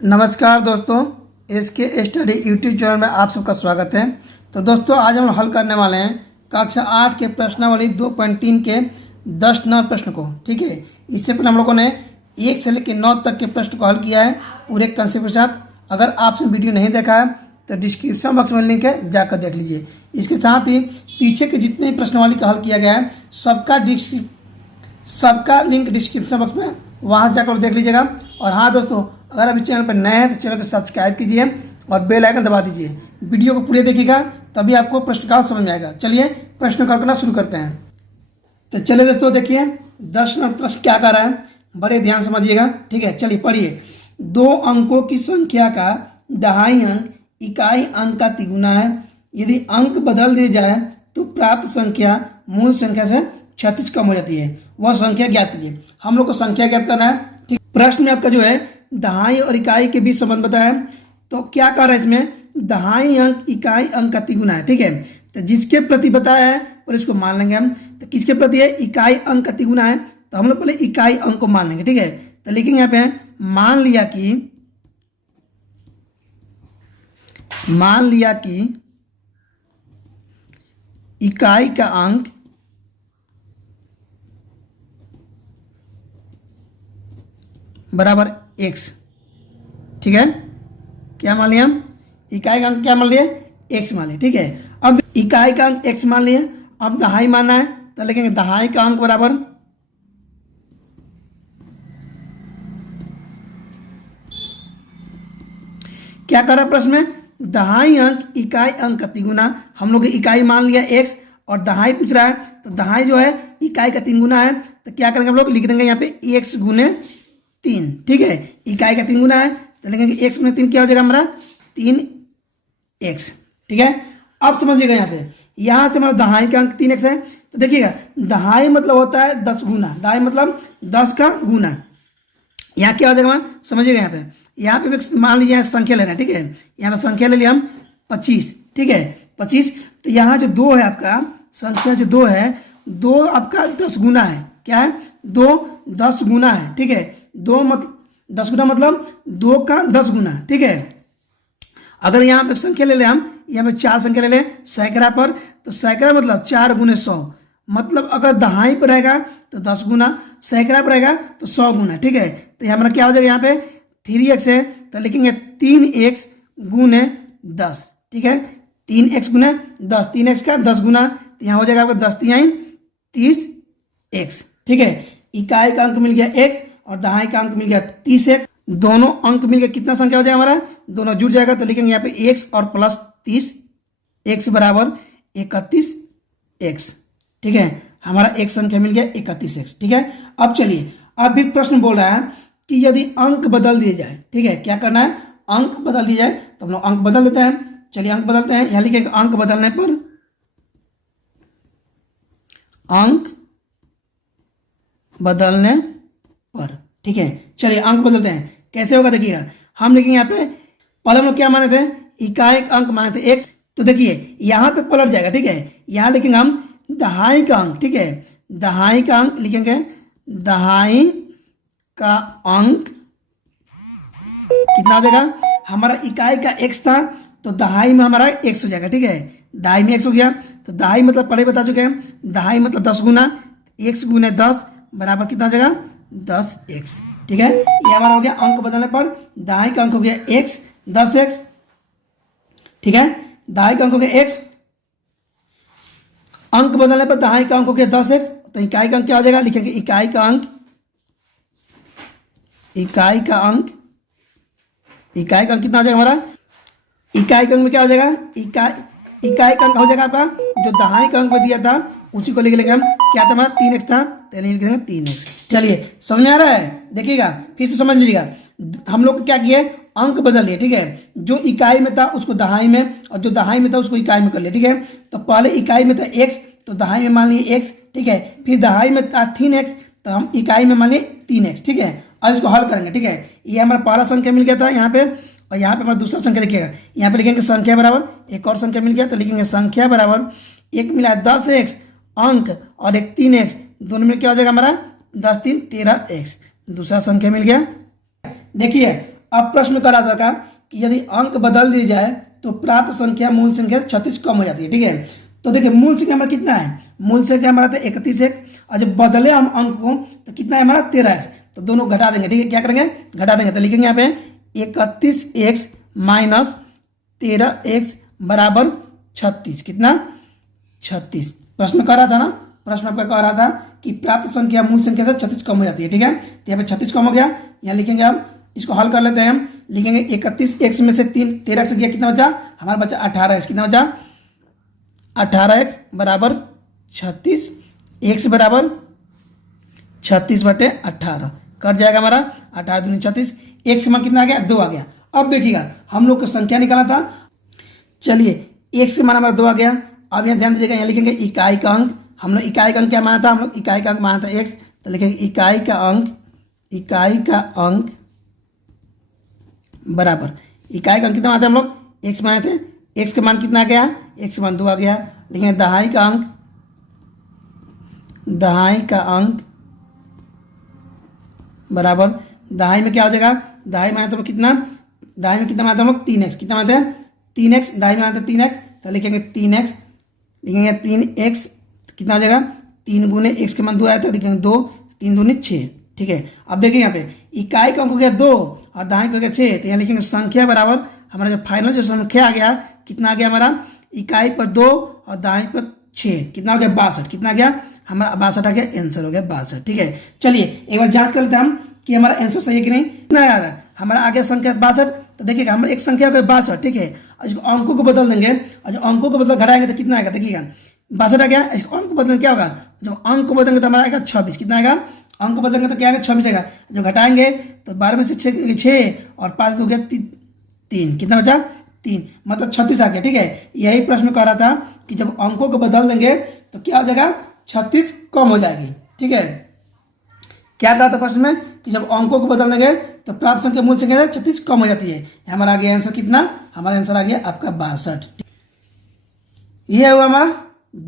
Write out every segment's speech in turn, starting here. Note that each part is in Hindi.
नमस्कार दोस्तों, एसके स्टडी यूट्यूब चैनल में आप सबका स्वागत है। तो दोस्तों आज हम हल करने वाले हैं कक्षा 8 के प्रश्नावली 2.3 के 10 नंबर प्रश्न को। ठीक है, इससे पहले हम लोगों ने 1 से लेकर 9 तक के प्रश्न को हल किया है पूरे कंसेप्ट के साथ। अगर आपने वीडियो नहीं देखा है तो डिस्क्रिप्शन बॉक्स में लिंक है, जाकर देख लीजिए। इसके साथ ही पीछे के जितने प्रश्नावली का हल किया गया है सबका लिंक डिस्क्रिप्शन बॉक्स में, वहाँ से जाकर देख लीजिएगा। और हाँ दोस्तों, अगर अभी चैनल पर नए हैं तो चैनल को सब्सक्राइब कीजिए और बेल आइकन दबा दीजिए। वीडियो को पूरे देखिएगा तभी आपको प्रश्न का समझ में आएगा। चलिए प्रश्न का करना शुरू करते हैं। तो चलिए दोस्तों देखिए 10 नंबर प्रश्न क्या कर रहा है, बड़े ध्यान समझिएगा। ठीक है, चलिए पढ़िए। 2 अंकों की संख्या का दहाई अंक इकाई अंक का तिगुना है। यदि अंक बदल दिए जाए तो प्राप्त संख्या मूल संख्या से 36 कम हो जाती है। वह संख्या ज्ञात कीजिए। हम लोग को संख्या ज्ञात करना है। ठीक, प्रश्न में आपका जो है दहाई और इकाई के बीच संबंध बताया है। तो क्या कर रहा है इसमें, दहाई अंक इकाई अंक का तिगुना है। ठीक है, तो जिसके प्रति बताया है और इसको मान लेंगे हम। तो किसके प्रति है, इकाई अंक का तिगुना है, तो हम लोग पहले इकाई अंक को मान लेंगे। ठीक है, तो लिखेंगे यहाँ पे मान लिया कि इकाई का अंक बराबर x। ठीक है, क्या मान लिया हम, इकाई का अंक क्या मान लिए, x मान लिया। ठीक है, अब इकाई का अंक x मान लिए, अब दहाई मानना है तो लिखेंगे दहाई का अंक बराबर क्या कर रहा है प्रश्न में, दहाई अंक इकाई अंक का तिगुना। हम लोग इकाई मान लिया x और दहाई पूछ रहा है, तो दहाई जो है इकाई का 3 गुना है। तो क्या करेंगे हम लोग, लिख देंगे यहाँ पे x गुने 3। ठीक है, इकाई का 3 गुना है तो लिखेंगे x गुने 3 क्या हो जाएगा हमारा 3x। ठीक है, अब समझिएगा यहाँ से हमारा दहाई का अंक 3x है। तो देखिएगा दहाई मतलब होता है 10 गुना, दहाई मतलब 10 का गुना। यहाँ क्या हो जाएगा हमारा, समझिएगा यहाँ पे भी मान लीजिए संख्या लेना है। ठीक है, यहाँ पे संख्या ले लिया हम 25। ठीक है, 25। तो यहाँ जो 2 है आपका, संख्या जो 2 है, 2 आपका 10 गुना है। क्या है, 2 10 गुना है। ठीक है, 2 मतलब 10 गुना मतलब 2 का 10 गुना। ठीक है, अगर यहाँ पे संख्या ले लें हम, यहाँ पे 4 संख्या ले लें सैकड़ा पर, तो सैकड़ा मतलब 4 गुने 100। मतलब अगर दहाई पर रहेगा तो 10 गुना, सैकड़ा पर रहेगा तो 100 गुना। ठीक है, तो यहाँ हमारा क्या हो जाएगा, यहाँ पे 3x है तो लिखेंगे 3x गुने 10। ठीक है, 3x गुने 10, 3x का 10 गुना, तो यहाँ हो जाएगा आपका 10 तिहाई 30x। ठीक है, इकाई का अंक मिल गया x और दहाई का अंक मिल गया 30x। दोनों अंक मिल गया, कितना संख्या हो जाएगा हमारा, दोनों जुड़ जाएगा। तो लिखेंगे यहाँ पे x और प्लस 30, x बराबर 31x। ठीक है, हमारा एक संख्या मिल गया 31x। ठीक है, अब चलिए, अब भी प्रश्न बोल रहा है कि यदि अंक बदल दिए जाए। ठीक है, क्या करना है, अंक बदल दिया जाए, तो हम लोग अंक बदल देते हैं। चलिए अंक बदलते हैं। यहाँ लिखेंगे अंक बदलने पर, अंक बदलने पर। ठीक है, चलिए अंक बदलते हैं। कैसे होगा देखिएगा, हम लिखेंगे यहाँ पे, पहले हम लोग क्या माने थे, इकाई का अंक माने थे x। तो देखिए यहाँ पे पलट जाएगा। ठीक है, यहाँ लिखेंगे हम दहाई का अंक। ठीक है, दहाई का अंक लिखेंगे, दहाई का अंक कितना हो जाएगा, हमारा इकाई का x था तो दहाई में हमारा x हो जाएगा। ठीक है, दहाई में x हो गया। तो दहाई मतलब पहले बता चुके हैं, दहाई मतलब 10 गुना, x गुने 10 बराबर कितना हो जाएगा 10x। ठीक है, ये हमारा हो गया अंक बदलने पर, दहाई का अंक हो गया x 10x। ठीक है, दहाई का अंक हो गया x, अंक बदलने पर दहाई का अंक हो गया 10x। तो इकाई का अंक क्या हो जाएगा, लिखेंगे इकाई का अंक, इकाई का अंक कितना हो जाएगा हमारा, इकाई का अंक में क्या हो जाएगा, इकाई का अंक हो जाएगा आपका जो दहाई का अंक में दिया था उसी को लिख लेंगे हम। क्या था हमारा 3x था, तो लिख देंगे 3x। चलिए समझ में आ रहा है, देखिएगा फिर से समझ लीजिएगा। हम लोग क्या किए, अंक बदल लिए। ठीक है, जो इकाई में था उसको दहाई में, और जो दहाई में था उसको इकाई में कर लिया। ठीक है, तो पहले इकाई में था x तो दहाई में मान लिए x। ठीक है, फिर दहाई में था 3x तो हम इकाई में मान लिए 3x। ठीक है, अब इसको हल करेंगे। ठीक है, ये हमारा पहला संख्या मिल गया था यहाँ पे, और यहाँ पे हमारा दूसरा संख्या देखिएगा, यहाँ पे लिखेंगे संख्या बराबर एक और संख्या मिल गया, तो लिखेंगे संख्या बराबर, एक मिला 10x अंक और एक 3x, दोनों में क्या हो जाएगा हमारा 10 3 13x। दूसरा संख्या मिल गया। देखिए अब प्रश्न करा था कि यदि अंक बदल दी जाए तो प्राप्त संख्या मूल संख्या से 36 कम हो जाती है। ठीक है, तो देखिए मूल संख्या हमारा कितना है, मूल संख्या हमारा था 31x, और जब बदले हम अंक को तो कितना है हमारा 13x, तो दोनों घटा देंगे। ठीक है, क्या करेंगे, घटा देंगे, तो लिखेंगे यहाँ पे 31x माइनस 13x बराबर 36, कितना 36। प्रश्न कह रहा था ना, प्रश्न आपका कह रहा था कि प्राप्त संख्या मूल संख्या से 36 कम हो जाती है। ठीक है, तो यहाँ पे 36 कम हो गया, यहाँ लिखेंगे हम, इसको हल कर लेते हैं हम, लिखेंगे 31x में से 13x गया, कितना बचा हमारा, बचा 18x, कितना बचा 18x बराबर 36, x बराबर 36/18 कट जाएगा हमारा, 18 दूनी 36, x का मान कितना आ गया, 2 आ गया। अब देखिएगा हम लोग को संख्या निकाला था, चलिए x का मान हमारा 2 आ गया। अब यहाँ ध्यान दीजिएगा, यहाँ लिखेंगे इकाई का अंक, हम लोग इकाई का अंक क्या माना था, हम लोग इकाई का अंक माना था x, तो लिखेंगे इकाई का अंक बराबर, इकाई का अंक कितना माना था हम लोग, x माने थे, x का मान कितना आ गया, x का मान 2 आ गया। लिखेंगे दहाई का अंक बराबर, दहाई में क्या हो जाएगा, दहाई माने तो कितना, दहाई में कितना मानते हम लोग 3x, कितना मानते हैं 3x, दहाई में मानते 3x, तो लिखेंगे 3x, लिखेंगे 3x कितना हो जाएगा, 3 गुने x के मान 2 आया, तो लिखेंगे 2, 3 दूनी 6। ठीक है, अब देखिए यहाँ पे इकाई का अंक हो गया 2 और दहाई का हो गया 6, तो यहाँ लिखेंगे संख्या बराबर, हमारा जो फाइनल जो संख्या आ गया कितना आ गया हमारा, इकाई पर 2 और दहाई पर 6, कितना हो गया 62, कितना आ गया हमारा 62 आ गया, आंसर हो गया 62। ठीक है, चलिए एक बार जांच कर लेते हैं हम कि हमारा आंसर सही है कि नहीं, कितना आ रहा है हमारा आ गया संख्या 62, तो देखिएगा हमारा एक संख्या हो गया 62। ठीक है, और जो अंकों को बदल देंगे, और जब अंकों को बदल घटाएंगे तो कितना आएगा, देखिएगा 62 आ गया, इसको अंक को बदलेंगे क्या होगा, जब अंक को बदलेंगे तो हमारा आएगा 26, कितना आएगा, अंक को बदलेंगे तो क्या आएगा 26 आएगा, जब घटाएंगे तो 12 में से 6 और 5 हो गया 3, कितना बचा 3, मतलब 36 आ गया। ठीक है, यही प्रश्न कह रहा था कि जब अंकों को बदल देंगे तो क्या हो जाएगा, 36 कम हो जाएगी। ठीक है, क्या कहा था प्रश्न में कि जब अंकों को बदल देंगे तो प्राप्त संख्या मूल संख्या 36 कम हो जाती है। हमारा आ गया आंसर कितना, हमारा आंसर आ गया आपका 62। यह हुआ हमारा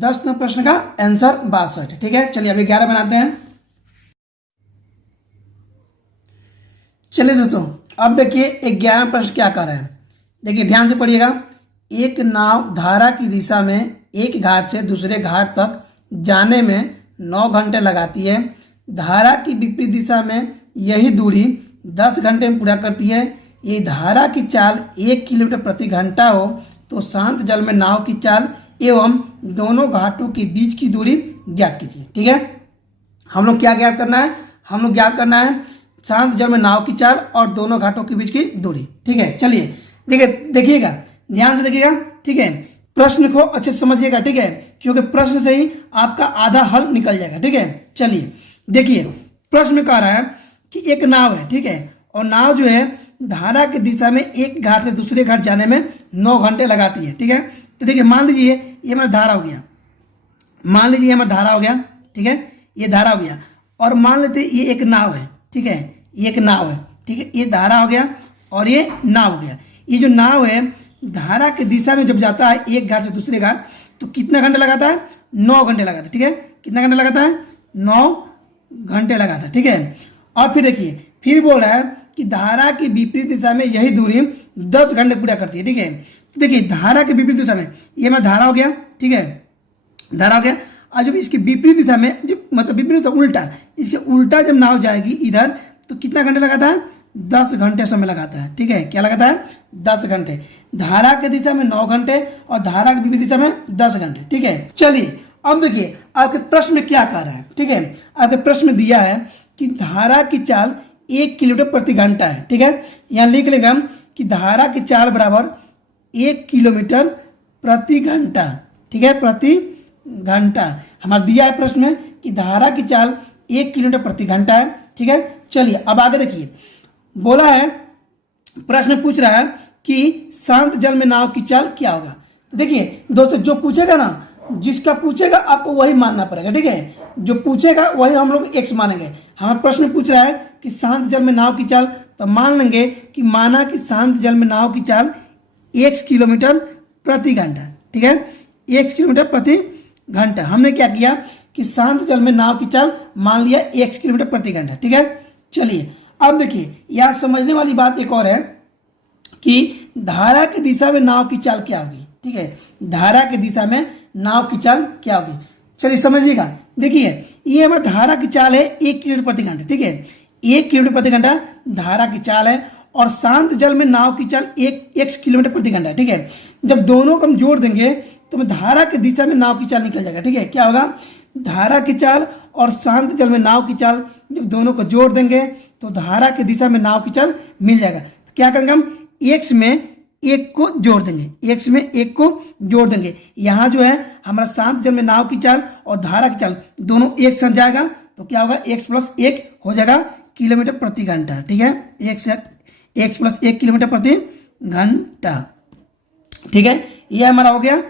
10 नंबर प्रश्न का आंसर 62। ठीक है, चलिए अभी 11 बनाते हैं। चलिए दोस्तों, अब देखिए 11 प्रश्न क्या कर रहा है, देखिए ध्यान से पढ़िएगा। एक नाव धारा की दिशा में एक घाट से दूसरे घाट तक जाने में 9 घंटे लगाती है, धारा की विपरीत दिशा में यही दूरी 10 घंटे में पूरा करती है। ये धारा की चाल 1 किलोमीटर प्रति घंटा हो तो शांत जल में नाव की चाल एवं दोनों घाटों के बीच की दूरी ज्ञात कीजिए। ठीक है, हम लोग क्या ज्ञात करना है, हम लोग ज्ञात करना है शांत जल में नाव की चाल और दोनों घाटों के बीच की दूरी। ठीक है, चलिए देखिएगा, ध्यान से देखिएगा। ठीक है, प्रश्न को अच्छे से समझिएगा। ठीक है, क्योंकि प्रश्न से ही आपका आधा हल निकल जाएगा। ठीक है, चलिए देखिए प्रश्न कह रहा है कि एक नाव है, ठीक है, और नाव जो है धारा की दिशा में एक घाट से दूसरे घाट जाने में 9 घंटे लगाती है। ठीक है, तो देखिए मान लीजिए ये हमारा धारा हो गया, मान लीजिए ये हमारा धारा हो गया। ठीक है, ये धारा हो गया, और मान लेते ये एक नाव है। ठीक है, ये एक नाव है। ठीक है, ये धारा हो गया और ये नाव हो गया। ये जो नाव है धारा की दिशा में जब जाता है एक घाट से दूसरे घाट तो कितना घंटे लगाता है, 9 घंटे लगाता है। ठीक है, कितना घंटे लगाता है, 9 घंटे लगाता है। ठीक है, और फिर देखिए फिर बोल रहा है कि धारा की विपरीत दिशा में यही दूरी 10 घंटे पूरा करती है। ठीक है, तो देखिए धारा के विपरीत दिशा में ये हमारा धारा हो गया। ठीक है, धारा हो गया, और जब इसकी विपरीत दिशा में, जब मतलब विपरीत उल्टा, इसके उल्टा जब नाव जाएगी इधर तो कितना घंटे लगाता है, 10 घंटे समय लगाता है। ठीक है, क्या लगाता है, 10 घंटे। धारा के दिशा में 9 घंटे और धारा के विपरीत दिशा में 10 घंटे। ठीक है, चलिए अब देखिए आपके प्रश्न में क्या कह रहा है। ठीक है, आपके प्रश्न में दिया है कि धारा की चाल 1 किलोमीटर प्रति घंटा है। ठीक है, यहाँ लिख लेंगे हम कि धारा की चाल बराबर 1 किलोमीटर प्रति घंटा। ठीक है, प्रति घंटा हमारा दिया है प्रश्न में कि धारा की चाल 1 किलोमीटर प्रति घंटा है। ठीक है, चलिए अब आगे देखिए, बोला है प्रश्न पूछ रहा है कि शांत जल में नाव की चाल क्या होगा। तो देखिए दोस्तों, जो पूछेगा ना, जिसका पूछेगा आपको वही मानना पड़ेगा। ठीक है, जो पूछेगा वही हम लोग x मानेंगे। हमारा प्रश्न पूछ रहा है कि शांत जल में नाव की चाल, तो मान लेंगे कि माना कि शांत जल में नाव की चाल 1 किलोमीटर प्रति घंटा। ठीक है, 1 किलोमीटर प्रति घंटा। हमने क्या किया कि शांत जल में नाव की चाल मान लिया 1 किलोमीटर प्रति घंटा। ठीक है, चलिए अब देखिए यहाँ समझने वाली बात एक और है कि धारा की दिशा में नाव की चाल क्या होगी। ठीक है, धारा की दिशा में नाव की चाल क्या होगी, चलिए समझिएगा। देखिए ये हमारा धारा की चाल है 1 किलोमीटर प्रति घंटा। ठीक है, 1 किलोमीटर प्रति घंटा धारा की चाल है और शांत जल में नाव की चाल 1 किलोमीटर प्रति घंटा। ठीक है, जब दोनों को हम जोड़ देंगे तो धारा की दिशा में नाव की चाल निकल जाएगा। ठीक है, क्या होगा, धारा की चाल और शांत जल में नाव की चाल जब दोनों को जोड़ देंगे तो धारा की दिशा में नाव की चाल मिल जाएगा। तो क्या करेंगे हम, x में 1 को जोड़ देंगे, x में 1 को जोड़ देंगे। यहाँ जो है हमारा शांत जल में नाव की चाल और धारा की चाल दोनों एक साथ जाएगा तो क्या होगा, x + 1 हो जाएगा किलोमीटर प्रति घंटा। ठीक है, x + 1 किलोमीटर प्रति घंटा। ठीक है, यह हमारा हो गया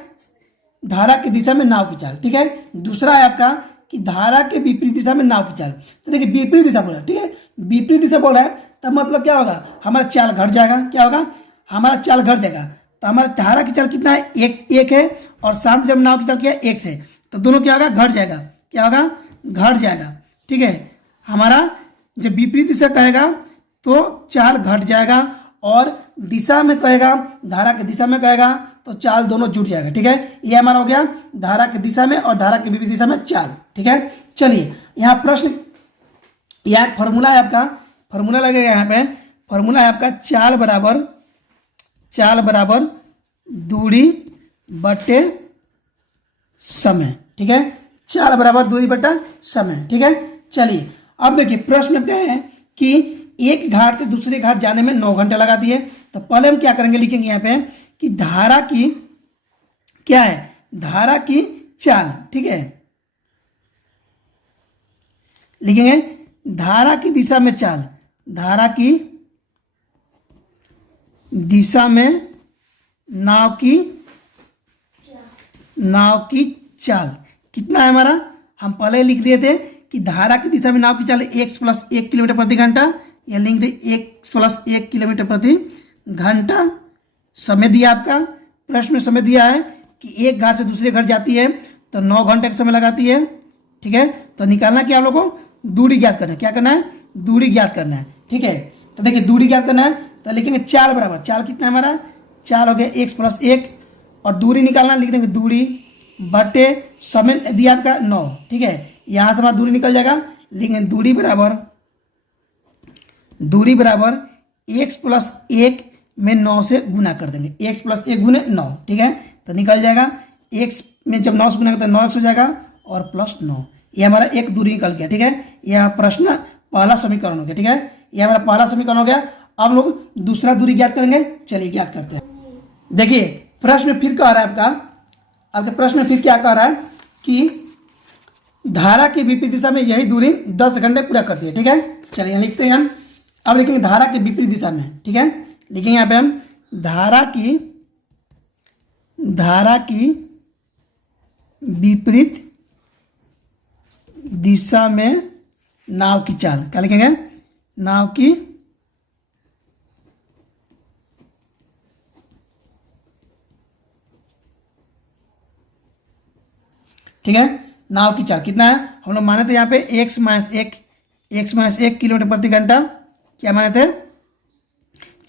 धारा की दिशा में नाव की चाल। ठीक है, दूसरा है आपका कि धारा के विपरीत दिशा में नाव की चाल। तो देखिए विपरीत दिशा बोल रहा है। ठीक है, विपरीत दिशा बोल रहा है तब मतलब क्या होगा, हमारा चाल घट जाएगा। क्या होगा, हमारा चाल घट जाएगा। तो हमारा धारा की चाल कितना है, 1 है और शांत जल नाव की चाल क्या है, 1 है। तो दोनों क्या होगा, घट जाएगा। क्या होगा, घट जाएगा। ठीक है, हमारा जब विपरीत दिशा कहेगा तो चाल घट जाएगा और दिशा में कहेगा, धारा की दिशा में कहेगा तो चाल दोनों जुट जाएगा। ठीक है, ये हमारा हो गया धारा की दिशा में और धारा की विपरीत दिशा में चाल। ठीक है, चलिए यहाँ प्रश्न, यहाँ फॉर्मूला है आपका, फॉर्मूला लगेगा यहाँ पे, फॉर्मूला है आपका चाल बराबर दूरी बटे समय। ठीक है, चाल बराबर दूरी बटा समय। ठीक है, चलिए अब देखिए प्रश्न में क्या है कि एक घाट से दूसरे घाट जाने में 9 घंटे लगाती है। तो पहले हम क्या करेंगे, लिखेंगे यहाँ पे कि धारा की क्या है, धारा की चाल। ठीक है, लिखेंगे धारा की दिशा में चाल, धारा की दिशा में नाव की चाल कितना है हमारा, हम पहले लिख दिए थे कि धारा की दिशा में नाव की चाल x + 1 किलोमीटर प्रति घंटा, या लिख दे x + 1 किलोमीटर प्रति घंटा। समय दिया आपका, प्रश्न में समय दिया है कि एक घाट से दूसरे घाट जाती है तो 9 घंटे का समय लगाती है। ठीक है, तो निकालना क्या आप लोगों को, दूरी ज्ञात करना है। क्या करना है, दूरी ज्ञात करना है। ठीक है, तो देखिए दूरी ज्ञात करना है तो लिखेंगे चाल बराबर, चाल कितना है हमारा, चाल हो गया x + 1 और दूरी निकालना, लिख देंगे दूरी बटे समय दिया आपका 9। ठीक है, यहाँ से हमारा दूरी निकल जाएगा, लिखेंगे दूरी बराबर x + 1 में 9 से गुना कर देंगे, x + 1 गुने 9। ठीक है, तो निकल जाएगा x में जब 9 से गुना करते हैं 9x हो जाएगा और +9, ये हमारा एक दूरी निकल गया। ठीक है, यह प्रश्न पहला समीकरण हो गया। ठीक है, यह हमारा पहला समीकरण हो गया। अब लोग दूसरा दूरी ज्ञात करेंगे, चलिए ज्ञात करते हैं। देखिए प्रश्न में फिर कह रहा है आपके प्रश्न में फिर क्या कह रहा है कि धारा की विपरीत दिशा में यही दूरी 10 घंटे पूरा करती है। ठीक है, चलिए यहाँ लिखते हैं हम। अब लिखेंगे धारा की विपरीत दिशा में। ठीक है, लिखेंगे यहाँ पे हम धारा की विपरीत दिशा में नाव की चाल। क्या लिखेंगे, नाव की ठीक है, नाव की चाल कितना है, हम लोग माने थे यहाँ पे x - 1 किलोमीटर प्रति घंटा। क्या माने थे,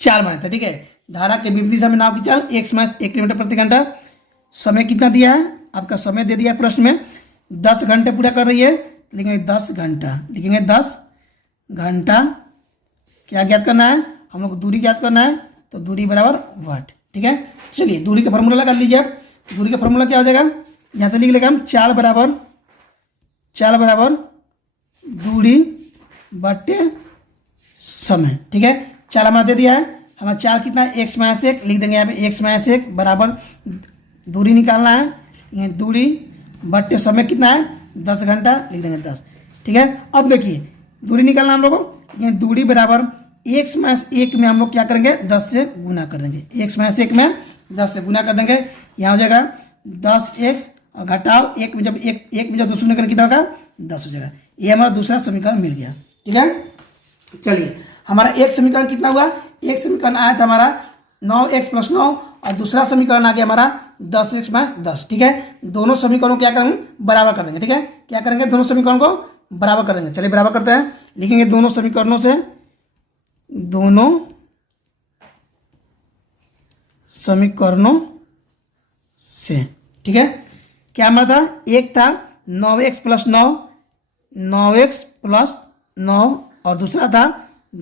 चाल माने थे। ठीक है, धारा के विपरीत दिशा में नाव की चाल x - 1 किलोमीटर प्रति घंटा। समय कितना दिया है, आपका समय दे दिया प्रश्न में 10 घंटे पूरा कर रही है, लिखेंगे 10 घंटा, लिखेंगे 10 घंटा। क्या ज्ञात करना है, हम लोग दूरी ज्ञात करना है, तो दूरी बराबर वाट। ठीक है, चलिए दूरी का फॉर्मूला लगा लीजिए आप। दूरी का फॉर्मूला क्या हो जाएगा, यहाँ से लिख लेंगे हम चाल बराबर दूरी बटे समय। ठीक है, चाल हमारा दे दिया है, हमारा चाल कितना है x - 1, लिख देंगे यहाँ पे x - 1 बराबर दूरी निकालना है, दूरी बटे समय कितना है 10 घंटा, लिख देंगे 10। ठीक है, अब देखिए दूरी निकालना हम लोगों को, दूरी बराबर x - 1 में हम लोग क्या करेंगे 10 से गुना कर देंगे, x - 1 में 10 से गुना कर देंगे। यहाँ हो जाएगा 10x और घटाओ 1 में जब 1 में जब 2 शून्य करें कितना होगा 10 हो जाएगा। ये हमारा दूसरा समीकरण मिल गया। ठीक है, चलिए हमारा एक समीकरण कितना हुआ, एक समीकरण आया था हमारा 9x + 9 और दूसरा समीकरण आ गया हमारा 10x - 10। ठीक है, दोनों समीकरणों को क्या करेंगे, बराबर कर देंगे। ठीक है, क्या करेंगे, दोनों समीकरण को बराबर कर देंगे। चलिए बराबर करते हैं, लिखेंगे दोनों समीकरणों से दोनों समीकरणों से। ठीक है, क्या हमारा था, एक था 9x + 9, 9x + 9 और दूसरा था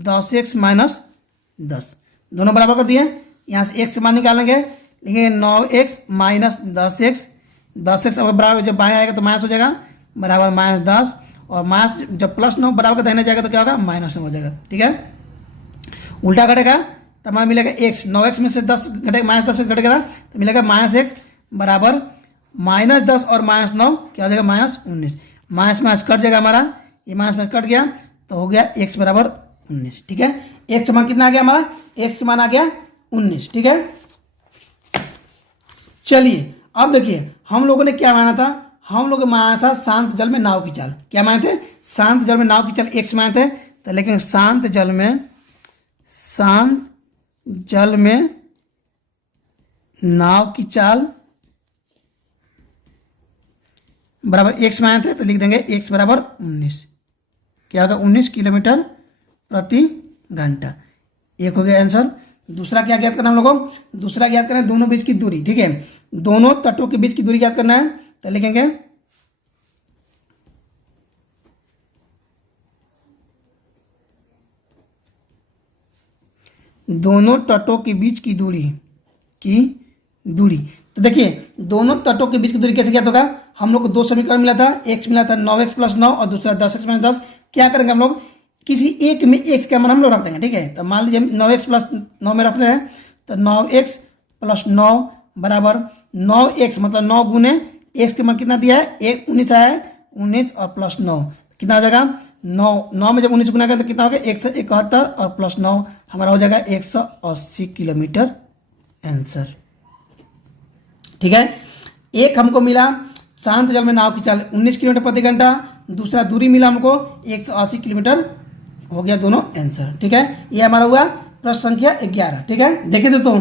10x - 10। दोनों बराबर कर दिए। यहाँ से x का मान निकालेंगे, लिखेंगे 9x - 10x। 10x अब बराबर जब बाएं आएगा तो माइनस हो जाएगा, बराबर -10, और माइनस जब +9 बराबर का दाहिने जाएगा तो क्या होगा, -9 हो जाएगा। ठीक है, उल्टा घटेगा तो हमारा मिलेगा x, 9x में से 10 घटेगा, -10 घटेगा तो मिलेगा -x बराबर -10 और -9 क्या हो जाएगा, -19। माइनस कट जाएगा हमारा, ये माइनस कट गया तो हो गया x बराबर 19। ठीक है, x का मान कितना आ गया हमारा, x का मान आ गया 19। ठीक है, चलिए अब देखिए हम लोगों ने क्या माना था, हम लोग माना था शांत जल में नाव की चाल। क्या माने थे, शांत जल में नाव की चाल x माने थे। तो लेकिन शांत जल में नाव की चाल बराबर x माने थे, तो लिख देंगे x बराबर 19। क्या होगा, 19 किलोमीटर प्रति घंटा। एक हो गया आंसर। दूसरा क्या ज्ञात करना हम लोगों को, दूसरा ज्ञात करना है दोनों बीच की दूरी। ठीक है, दोनों तटों के बीच की दूरी ज्ञात करना है, तो लिखेंगे दोनों तटों के बीच की दूरी। तो देखिए दोनों तटों के बीच की दूरी कैसे ज्ञात होगा, हम लोग को दो समीकरण मिला था, x मिला था 9x + 9 और दूसरा 10x - 10। क्या करेंगे हम लोग, किसी एक में x का मान हम लोग रख देंगे। ठीक है, तो मान लीजिए 9x + 9 में रख रहे हैं, तो 9x + 9 बराबर 9x मतलब 9 गुने x के मान कितना दिया है, 19 आया है, 19 और +9 कितना हो जाएगा, 9 में जब 19 गुना करें तो कितना हो गया, 171 और +9 हमारा हो जाएगा 180 किलोमीटर आंसर। ठीक है, एक हमको मिला शांत जल में नाव की चाल 19 किलोमीटर प्रति घंटा, दूसरा दूरी मिला हमको 180 किलोमीटर, हो गया दोनों आंसर। ठीक है, ये हमारा हुआ प्रश्न संख्या 11। ठीक है, देखिए दोस्तों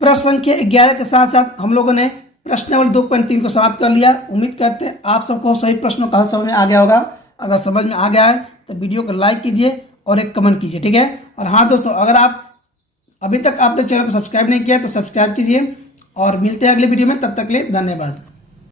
प्रश्न संख्या 11 के साथ साथ हम लोगों ने प्रश्नावली 2.3 को समाप्त कर लिया। उम्मीद करते हैं आप सबको सही प्रश्नों का हल समझ में आ गया होगा। अगर समझ में आ गया है तो वीडियो को लाइक कीजिए और एक कमेंट कीजिए। ठीक है, और हाँ दोस्तों, अगर आप अभी तक आपने चैनल को सब्सक्राइब नहीं किया तो सब्सक्राइब कीजिए, और मिलते हैं अगले वीडियो में। तब तक के लिए धन्यवाद।